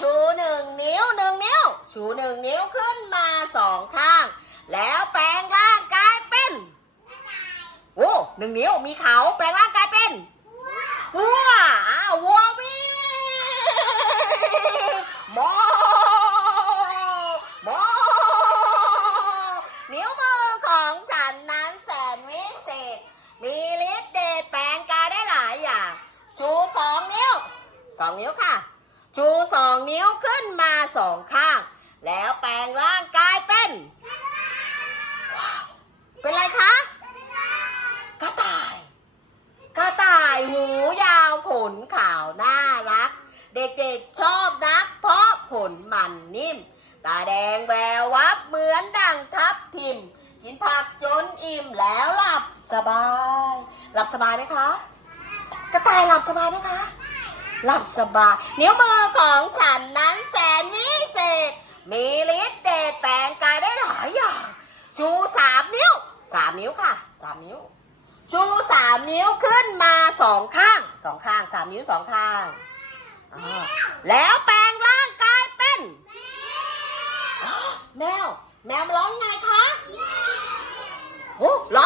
ชูหนึ่งนิ้วหนึ่งนิ้ว ชูหนึ่งนิ้วขึ้นมาสองข้าง แล้วแปลงร่างกายเป็นโอ้หนึ่งนิ้วมีเขาแปลงร่างกายเป็นวัวอ้าววัววิ่งมอมอนิ้วมือของฉันนั้นแสนวิเศษ มีฤทธิ์เดชแปลงกายได้หลายอย่าง ชูสองนิ้วสองนิ้วค่ะ ชูสองนิ้วขึ้นมาสองข้าง แล้วแปลงร่างกายเป็น เป็นอะไรคะ กระต่าย กระต่ายหูยาวขนขาวน่ารัก เด็กๆชอบนัก เพราะขนมันนิ่ม ตาแดงแวววับเหมือนดังทับทิม กินผักจนอิ่มแล้วหลับสบาย หลับสบายไหมคะ กระต่ายหลับสบายไหมคะ หลับสบายนิ้วมือของฉันนั้นแสนวิเศษ มีฤทธิ์เดชแปลงกายได้หลายอย่าง ชูสามนิ้วสามนิ้วค่ะสามนิ้ว ชูสามนิ้วขึ้นมาสองข้างสองข้างสามนิ้วสองข้างแล้วแปลงร่างกายเป็นอ้าวแมวแมวมันร้องไงคะโอ้ร้อง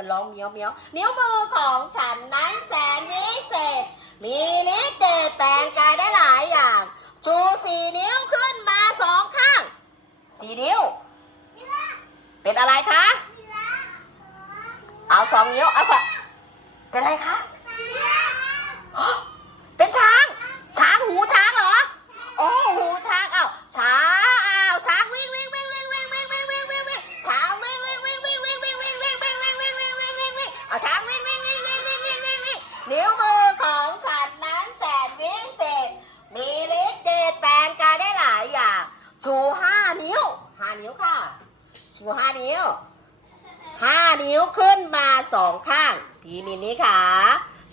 มันร้องเมียวเมียวนิ้วมือของฉันนั้นแสนวิเศษ มีฤทธิ์เดชแปลงกายได้หลายอย่าง ชูสี่นิ้วขึ้นมาสองข้าง สี่นิ้ว เป็นอะไรคะ เอาสองนิ้ว เอาสองเป็นอะไรคะ นิ้วค่ะ ชูห้านิ้วห้านิ้วขึ้นมาสองข้าง พี่มินนี่ขา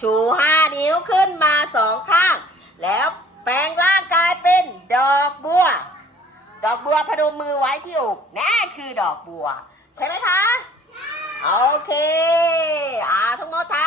ชูห้านิ้วขึ้นมาสองข้าง แล้วแปลงร่างกายเป็นดอกบัว ดอกบัวพนมมือไว้ที่อกนั่นคือดอกบัว ใช่ไหมคะ โอเค อ่าทั้งหมท่า